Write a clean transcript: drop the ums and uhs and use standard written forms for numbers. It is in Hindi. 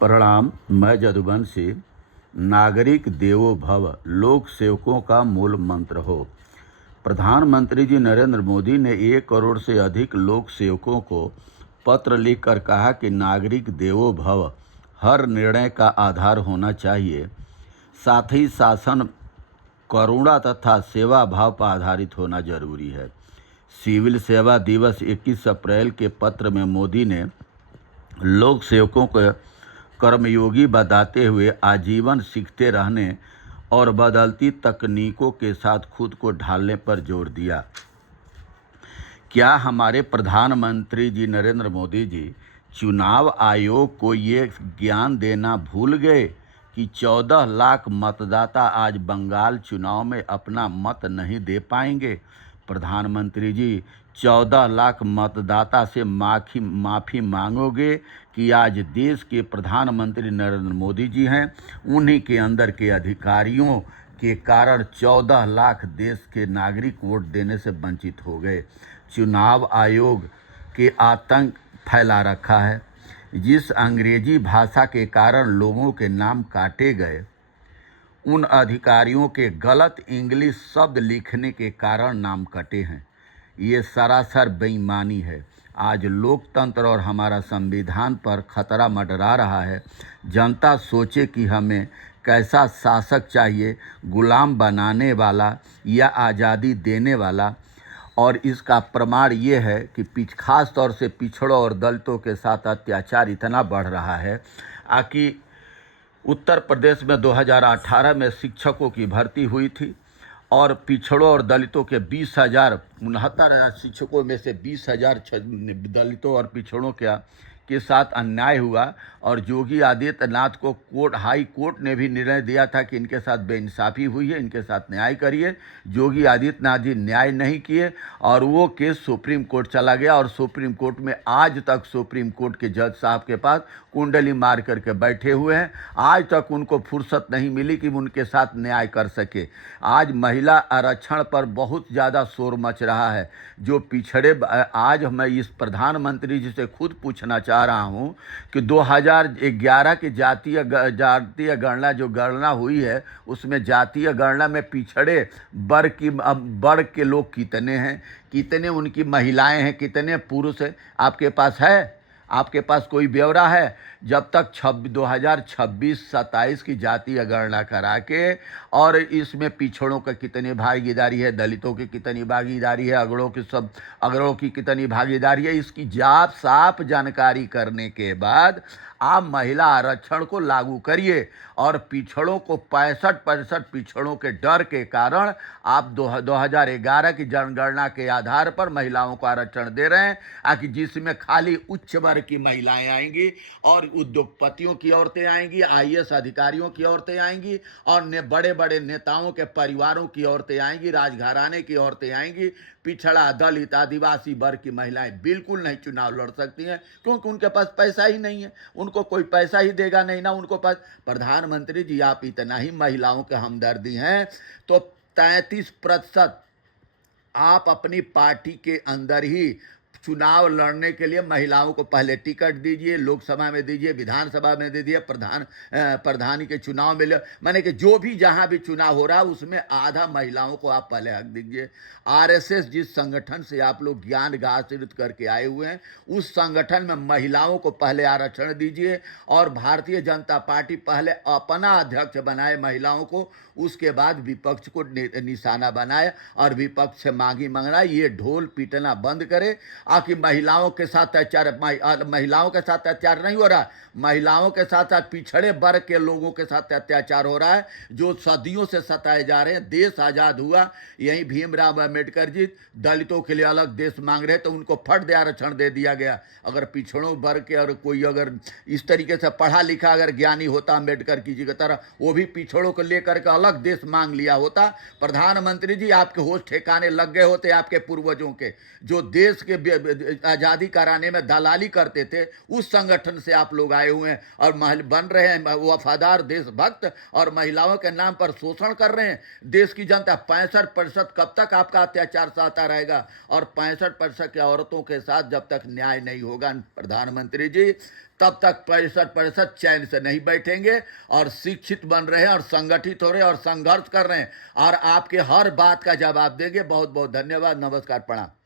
प्रणाम। मैं यदुवंशी। नागरिक देवो भव, लोक सेवकों का मूल मंत्र हो। प्रधानमंत्री जी नरेंद्र मोदी ने 1 करोड़ से अधिक लोक सेवकों को पत्र लिखकर कहा कि नागरिक देवो भव हर निर्णय का आधार होना चाहिए। साथ ही शासन करुणा तथा सेवा भाव पर आधारित होना जरूरी है। सिविल सेवा दिवस 21 अप्रैल के पत्र में मोदी ने लोक सेवकों को कर्मयोगी बताते हुए आजीवन सीखते रहने और बदलती तकनीकों के साथ खुद को ढालने पर जोर दिया। क्या हमारे प्रधानमंत्री जी नरेंद्र मोदी जी चुनाव आयोग को ये ज्ञान देना भूल गए कि 14 लाख मतदाता आज बंगाल चुनाव में अपना मत नहीं दे पाएंगे? प्रधानमंत्री जी 14 लाख मतदाता से माफ़ी मांगोगे कि आज देश के प्रधानमंत्री नरेंद्र मोदी जी हैं, उन्हीं के अंदर के अधिकारियों के कारण 14 लाख देश के नागरिक वोट देने से वंचित हो गए। चुनाव आयोग के आतंक फैला रखा है। जिस अंग्रेजी भाषा के कारण लोगों के नाम काटे गए, उन अधिकारियों के गलत इंग्लिश शब्द लिखने के कारण नाम कटे हैं। ये सरासर बेईमानी है। आज लोकतंत्र और हमारा संविधान पर खतरा मंडरा रहा है। जनता सोचे कि हमें कैसा शासक चाहिए, गुलाम बनाने वाला या आज़ादी देने वाला। और इसका प्रमाण ये है कि खास तौर से पिछड़ों और दलितों के साथ अत्याचार इतना बढ़ रहा है कि उत्तर प्रदेश में 2018 में शिक्षकों की भर्ती हुई थी और पिछड़ों और दलितों के 69,000 शिक्षकों में से 20,000 दलितों और पिछड़ों के साथ अन्याय हुआ। और योगी आदित्यनाथ को हाई कोर्ट ने भी निर्णय दिया था कि इनके साथ बेइंसाफ़ी हुई है, इनके साथ न्याय करिए। योगी आदित्यनाथ जी न्याय नहीं किए और वो केस सुप्रीम कोर्ट चला गया। और सुप्रीम कोर्ट में आज तक सुप्रीम कोर्ट के जज साहब के पास कुंडली मार करके बैठे हुए हैं। आज तक उनको फुर्सत नहीं मिली कि उनके साथ न्याय कर सके। आज महिला आरक्षण पर बहुत ज़्यादा शोर मच रहा है। जो पिछड़े, आज मैं इस प्रधानमंत्री जी से खुद पूछना चाह रहा हूं कि 2011 की जातीय गणना जो गणना हुई है, उसमें जातीय गणना में पिछड़े वर्ग के लोग कितने हैं, कितने उनकी महिलाएं हैं, कितने पुरुष हैं? आपके पास है? आपके पास कोई ब्यौरा है? जब तक 2026-27 की जातीय गणना करा के और इसमें पिछड़ों का कितनी भागीदारी है, दलितों की कितनी भागीदारी है, अगड़ों की कितनी भागीदारी है, इसकी साफ जानकारी करने के बाद आप महिला आरक्षण को लागू करिए। और पिछड़ों को 65% पिछड़ों के डर के कारण आप 2011 की जनगणना के आधार पर महिलाओं को आरक्षण दे रहे हैं, कि जिसमें खाली उच्च वर्ग की महिलाएं आएंगी और उद्योगपतियों की औरतें आएंगी, IAS अधिकारियों की औरतें आएंगी और बड़े बड़े नेताओं के परिवारों की औरतें आएंगी, राजघराने की औरतें आएंगी। पिछड़ा, दलित, आदिवासी वर्ग की महिलाएं बिल्कुल नहीं चुनाव लड़ सकती हैं, क्योंकि उनके पास पैसा ही नहीं है। उनको कोई पैसा ही देगा नहीं ना उनको पास। प्रधानमंत्री जी, आप इतना ही महिलाओं के हमदर्दी हैं तो 33% आप अपनी पार्टी के अंदर ही चुनाव लड़ने के लिए महिलाओं को पहले टिकट दीजिए, लोकसभा में दीजिए, विधानसभा में दे दिए, प्रधानी के चुनाव में माने कि जो भी जहां भी चुनाव हो रहा है उसमें आधा महिलाओं को आप पहले हक दीजिए। RSS जिस संगठन से आप लोग ज्ञान हासिल करके आए हुए हैं, उस संगठन में महिलाओं को पहले आरक्षण दीजिए। और भारतीय जनता पार्टी पहले अपना अध्यक्ष बनाए महिलाओं को, उसके बाद विपक्ष को निशाना बनाए और विपक्ष से मांगी मंगना। ये ढोल पीटना बंद करे। कि महिलाओं के साथ महिलाओं के साथ अत्याचार नहीं हो रहा, महिलाओं के साथ साथ पिछड़े वर्ग के लोगों के साथ अत्याचार हो रहा है, जो सदियों से सताए जा रहे हैं। देश आज़ाद हुआ, यही भीमराव अम्बेडकर जी दलितों के लिए अलग देश मांग रहे तो उनको फट दे आरक्षण दे दिया गया। अगर पिछड़ों वर्ग के और कोई अगर इस तरीके से पढ़ा लिखा अगर ज्ञानी होता अम्बेडकर की जी की तरह, वो भी पिछड़ों को लेकर के अलग देश मांग लिया होता। प्रधानमंत्री जी, आपके होश ठिकाने लग गए होते आपके पूर्वजों के, जो देश के आज़ादी कराने में दलाली करते थे, उस संगठन से आप लोग आए हुए हैं और बन रहे हैं वफादार देशभक्त और महिलाओं के नाम पर शोषण कर रहे हैं देश की जनता। 65% कब तक आपका अत्याचार सहता रहेगा? और 65% की औरतों के साथ जब तक न्याय नहीं होगा प्रधानमंत्री जी, तब तक 65% चैन से नहीं बैठेंगे और शिक्षित बन रहे हैं और संगठित हो रहे हैं और संघर्ष कर रहे हैं और आपके हर बात का जवाब देंगे। बहुत बहुत धन्यवाद। नमस्कार, प्रणाम।